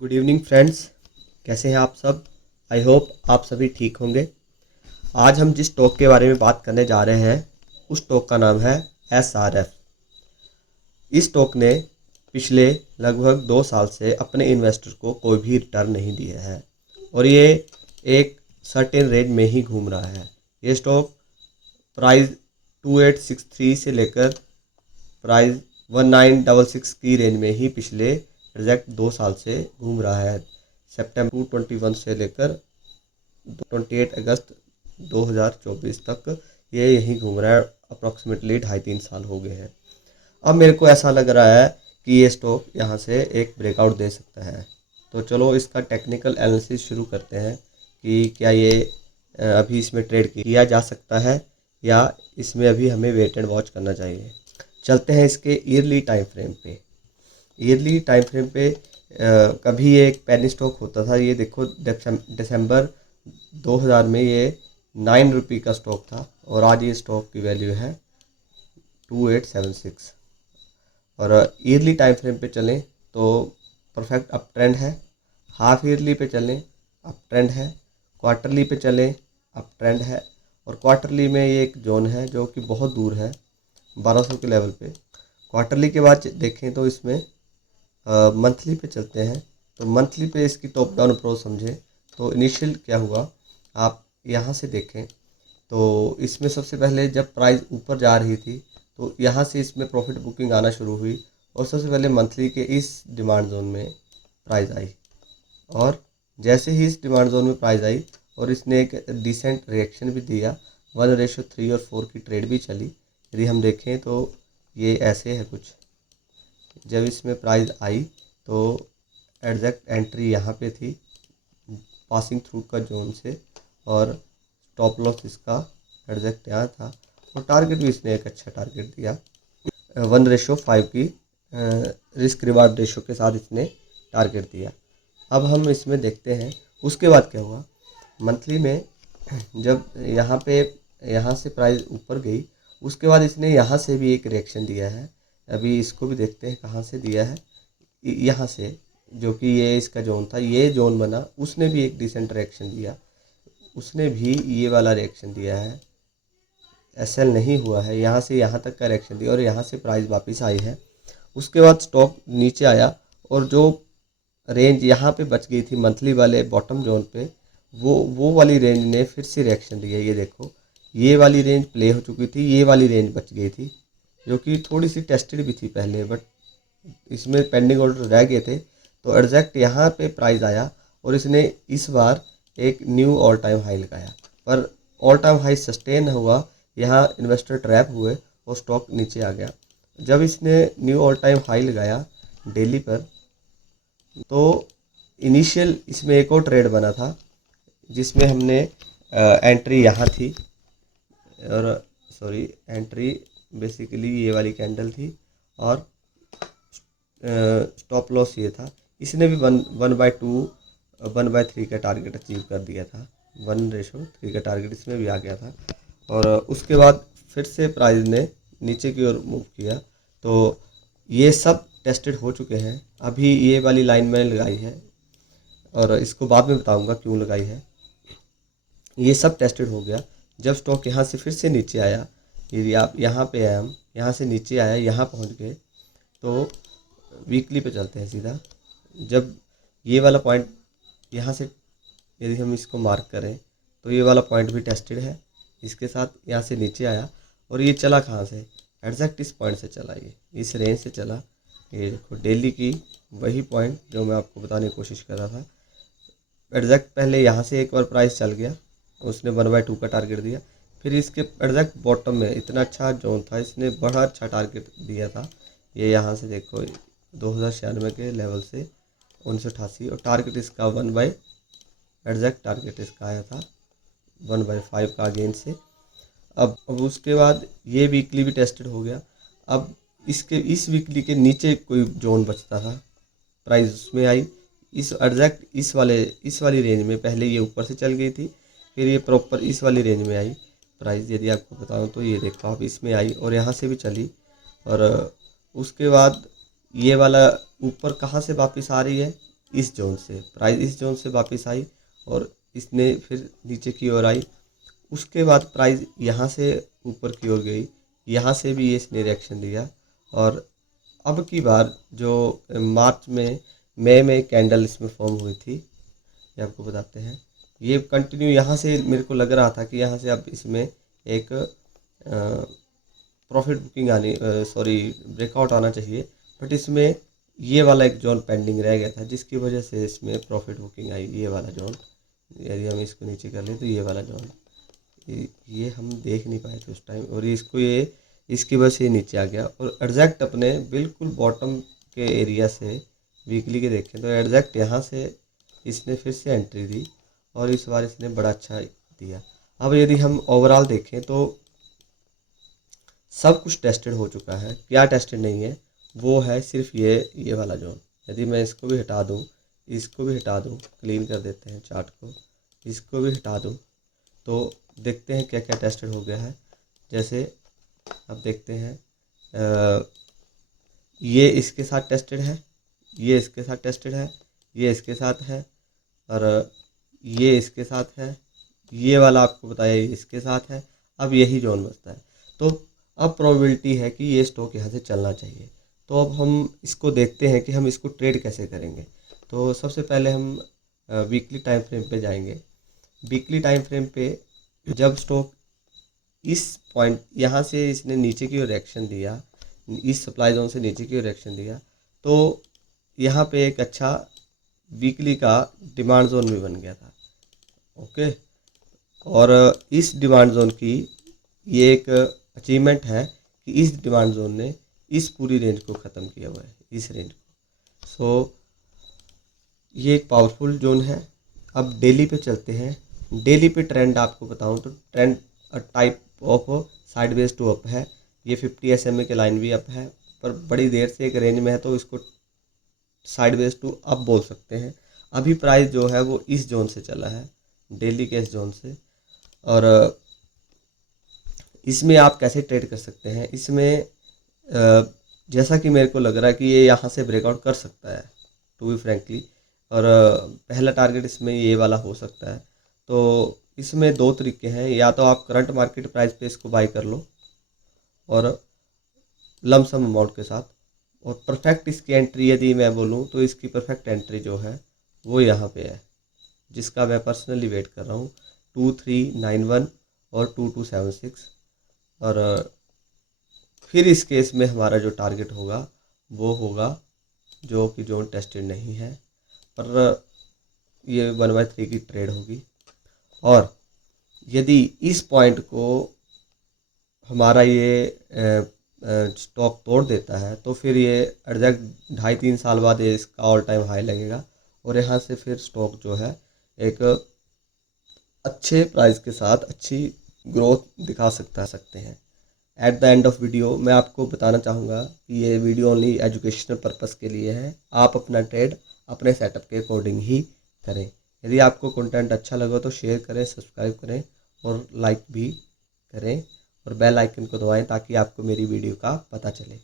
Good evening friends, कैसे हैं आप सब। आई होप आप सभी ठीक होंगे। आज हम जिस स्टॉक के बारे में बात करने जा रहे हैं उस स्टॉक का नाम है SRF। इस स्टॉक ने पिछले लगभग 2 साल से अपने इन्वेस्टर को कोई भी रिटर्न नहीं दिया है और ये एक सर्टेन रेंज में ही घूम रहा है। ये स्टॉक प्राइस 2863 से लेकर प्राइस 1966 की रेंज में ही पिछले एग्जैक्ट 2 साल से घूम रहा है। सितंबर 2021 से लेकर 28 अगस्त 2024 तक ये यहीं घूम रहा है। अप्रॉक्सीमेटली 2.5-3 साल हो गए हैं। अब मेरे को ऐसा लग रहा है कि ये स्टॉक यहाँ से एक ब्रेकआउट दे सकता है। तो चलो इसका टेक्निकल एनालिसिस शुरू करते हैं कि क्या ये अभी इसमें ट्रेड किया जा सकता है या इसमें अभी हमें वेट एंड वॉच करना चाहिए। चलते हैं इसके ईयरली टाइम फ्रेम पे। ईयरली टाइम फ्रेम पे कभी ये एक पेनी स्टॉक होता था। ये देखो दिसंबर 2000 में ये 9 रुपये का स्टॉक था और आज ये स्टॉक की वैल्यू है 2876। और ईयरली टाइम फ्रेम पे चलें तो परफेक्ट अप ट्रेंड है। हाफ ईयरली पे चलें अप ट्रेंड है। क्वार्टरली पे चलें अप ट्रेंड है। और क्वार्टरली में ये एक जोन है जो कि बहुत दूर है 1200 के लेवल पे। क्वार्टरली के बाद देखें तो इसमें मंथली पे चलते हैं। तो मंथली पे इसकी टॉप डाउन अप्रोच समझें तो इनिशियल क्या हुआ आप यहाँ से देखें तो इसमें सबसे पहले जब प्राइस ऊपर जा रही थी तो यहाँ से इसमें प्रॉफिट बुकिंग आना शुरू हुई और सबसे पहले मंथली के इस डिमांड जोन में प्राइस आई। और जैसे ही इस डिमांड जोन में प्राइस आई और इसने एक डिसेंट रिएक्शन भी दिया, 1:3 और 4 की ट्रेड भी चली। यदि हम देखें तो ये ऐसे है कुछ। जब इसमें प्राइस आई तो एग्जैक्ट एंट्री यहाँ पे थी पासिंग थ्रू का जोन से और स्टॉप लॉस इसका एग्जैक्ट यहाँ था और टारगेट भी इसने एक अच्छा टारगेट दिया 1:5 की रिस्क रिवार्ड रेशो के साथ इसने टारगेट दिया। अब हम इसमें देखते हैं उसके बाद क्या हुआ। मंथली में जब यहाँ से प्राइस ऊपर गई उसके बाद इसने यहाँ से भी एक रिएक्शन दिया है। अभी इसको भी देखते हैं कहाँ से दिया है। यहाँ से जो कि ये इसका जोन था, ये जोन बना, उसने भी एक डिसेंट रिएक्शन दिया। उसने भी ये वाला रिएक्शन दिया है, एसएल नहीं हुआ है। यहाँ से यहाँ तक का रिएक्शन दिया और यहाँ से प्राइस वापस आई है। उसके बाद स्टॉक नीचे आया और जो रेंज यहाँ पे बच गई थी मंथली वाले बॉटम जोन पे, वो वाली रेंज ने फिर से रिएक्शन दिया। ये देखो ये वाली रेंज प्ले हो चुकी थी, ये वाली रेंज बच गई थी जो कि थोड़ी सी टेस्टेड भी थी पहले, बट इसमें पेंडिंग ऑर्डर रह गए थे। तो एग्जैक्ट यहाँ पे प्राइस आया और इसने इस बार एक न्यू ऑल टाइम हाई लगाया, पर ऑल टाइम हाई सस्टेन हुआ। यहाँ इन्वेस्टर ट्रैप हुए और स्टॉक नीचे आ गया। जब इसने न्यू ऑल टाइम हाई लगाया डेली पर तो इनिशियल इसमें एक और ट्रेड बना था जिसमें हमने एंट्री यहाँ थी और एंट्री बेसिकली ये वाली कैंडल थी और स्टॉप लॉस ये था। इसने भी 1/3 का टारगेट अचीव कर दिया था। 1:3 का टारगेट इसमें भी आ गया था। और उसके बाद फिर से प्राइस ने नीचे की ओर मूव किया। तो ये सब टेस्टेड हो चुके हैं। अभी ये वाली लाइन मैंने लगाई है और इसको बाद में बताऊंगा क्यों लगाई है। ये सब टेस्टेड हो गया। जब स्टॉक यहाँ से फिर से नीचे आया, यदि आप यहाँ पे आए, हम यहाँ से नीचे आया, यहाँ पहुँच गए, तो वीकली पे चलते हैं सीधा। जब ये वाला पॉइंट यहाँ से यदि हम इसको मार्क करें तो ये वाला पॉइंट भी टेस्टेड है। इसके साथ यहाँ से नीचे आया और ये चला कहाँ से, एग्जैक्ट इस पॉइंट से चला, ये इस रेंज से चला। ये देखो डेली की वही पॉइंट जो मैं आपको बताने की कोशिश कर रहा था। एग्जैक्ट पहले यहाँ से एक बार प्राइस चल गया, उसने 1/2 का टारगेट दिया। फिर इसके एग्जैक्ट बॉटम में इतना अच्छा जोन था, इसने बड़ा अच्छा टारगेट दिया था। ये यहाँ से देखो 2096 के लेवल से 1988 और टारगेट इसका एग्जैक्ट टारगेट इसका आया था 1/5 का अगेन से। अब उसके बाद ये वीकली भी टेस्टेड हो गया। अब इस वीकली के नीचे कोई जोन बचता था, प्राइस उसमें आई इस एग्जैक्ट इस वाली रेंज में। पहले ये ऊपर से चल गई थी, फिर ये प्रॉपर इस वाली रेंज में आई प्राइस। यदि आपको बताऊं तो ये देखो आप इसमें आई और यहाँ से भी चली और उसके बाद ये वाला ऊपर कहाँ से वापस आ रही है, इस जोन से, प्राइस इस जोन से वापस आई और इसने फिर नीचे की ओर आई। उसके बाद प्राइस यहाँ से ऊपर की ओर गई, यहाँ से भी ये इसने रिएक्शन दिया। और अब की बार जो मार्च में मई में कैंडल इसमें फॉर्म हुई थी, ये आपको बताते हैं। ये कंटिन्यू यहाँ से मेरे को लग रहा था कि यहाँ से अब इसमें एक प्रॉफिट बुकिंग आनी, सॉरी ब्रेकआउट आना चाहिए, बट इसमें ये वाला एक जोन पेंडिंग रह गया था, जिसकी वजह से इसमें प्रॉफिट बुकिंग आई। ये वाला जोन, यदि हम इसको नीचे कर लें तो ये वाला जोन, ये हम देख नहीं पाए थे उस टाइम, और इसको ये इसकी वजह से ये नीचे आ गया। और एग्जैक्ट अपने बिल्कुल बॉटम के एरिया से वीकली के देखें तो एग्जैक्ट यहाँ से इसने फिर से एंट्री दी और इस बार इसने बड़ा अच्छा दिया। अब यदि हम ओवरऑल देखें तो सब कुछ टेस्टेड हो चुका है। क्या टेस्टेड नहीं है, वो है सिर्फ ये वाला जोन। यदि मैं इसको भी हटा दूँ, इसको भी हटा दूँ, क्लीन कर देते हैं चार्ट को, इसको भी हटा दूँ, तो देखते हैं क्या क्या टेस्टेड हो गया है। जैसे अब देखते हैं ये इसके साथ टेस्टेड है, ये इसके साथ टेस्टेड है, ये इसके साथ है, और ये इसके साथ है, ये वाला आपको बताया ये इसके साथ है। अब यही जोन बचता है। तो अब प्रोबेबिलिटी है कि ये स्टॉक यहाँ से चलना चाहिए। तो अब हम इसको देखते हैं कि हम इसको ट्रेड कैसे करेंगे। तो सबसे पहले हम वीकली टाइम फ्रेम पे जाएंगे। वीकली टाइम फ्रेम पे जब स्टॉक इस पॉइंट यहाँ से इसने नीचे की ओर रिएक्शन दिया, इस सप्लाई जोन से नीचे की ओर रिएक्शन दिया, तो यहाँ पे एक अच्छा वीकली का डिमांड जोन भी बन गया था। ओके, और इस डिमांड जोन की ये एक अचीवमेंट है कि इस डिमांड जोन ने इस पूरी रेंज को ख़त्म किया हुआ है, इस रेंज को। सो ये एक पावरफुल जोन है। अब डेली पे चलते हैं। डेली पे ट्रेंड आपको बताऊं तो trend type of sideways to up है। ये 50 SMA के लाइन भी अप है, पर बड़ी देर से एक रेंज में है, तो इसको साइडवेज टू अप बोल सकते हैं। अभी प्राइस जो है वो इस जोन से चला है, डेली के इस जोन से। और इसमें आप कैसे ट्रेड कर सकते हैं, इसमें जैसा कि मेरे को लग रहा है कि ये यहाँ से ब्रेकआउट कर सकता है, टू बी फ्रैंकली। और पहला टारगेट इसमें ये वाला हो सकता है। तो इसमें दो तरीके हैं, या तो आप करंट मार्केट प्राइस पे इसको बाई कर लो और लमसम अमाउंट के साथ, और परफेक्ट इसकी एंट्री यदि मैं बोलूँ तो इसकी परफेक्ट एंट्री जो है वो यहाँ पे है, जिसका मैं पर्सनली वेट कर रहा हूँ, 2391 और 2276। और फिर इस केस में हमारा जो टारगेट होगा वो होगा जो कि जोन टेस्टेड नहीं है, पर ये 1/3 की ट्रेड होगी। और यदि इस पॉइंट को हमारा ये स्टॉक तोड़ देता है तो फिर ये एग्जैक्ट 2.5-3 साल बाद ये इसका ऑल टाइम हाई लगेगा, और यहाँ से फिर स्टॉक जो है एक अच्छे प्राइस के साथ अच्छी ग्रोथ दिखा सकते हैं। At the end of video मैं आपको बताना चाहूँगा कि ये वीडियो ओनली एजुकेशनल पर्पस के लिए है। आप अपना ट्रेड अपने सेटअप के अकॉर्डिंग ही करें। यदि आपको कंटेंट अच्छा लगा तो शेयर करें, सब्सक्राइब करें और लाइक भी करें, और बेल आइकन को दबाएं ताकि आपको मेरी वीडियो का पता चले।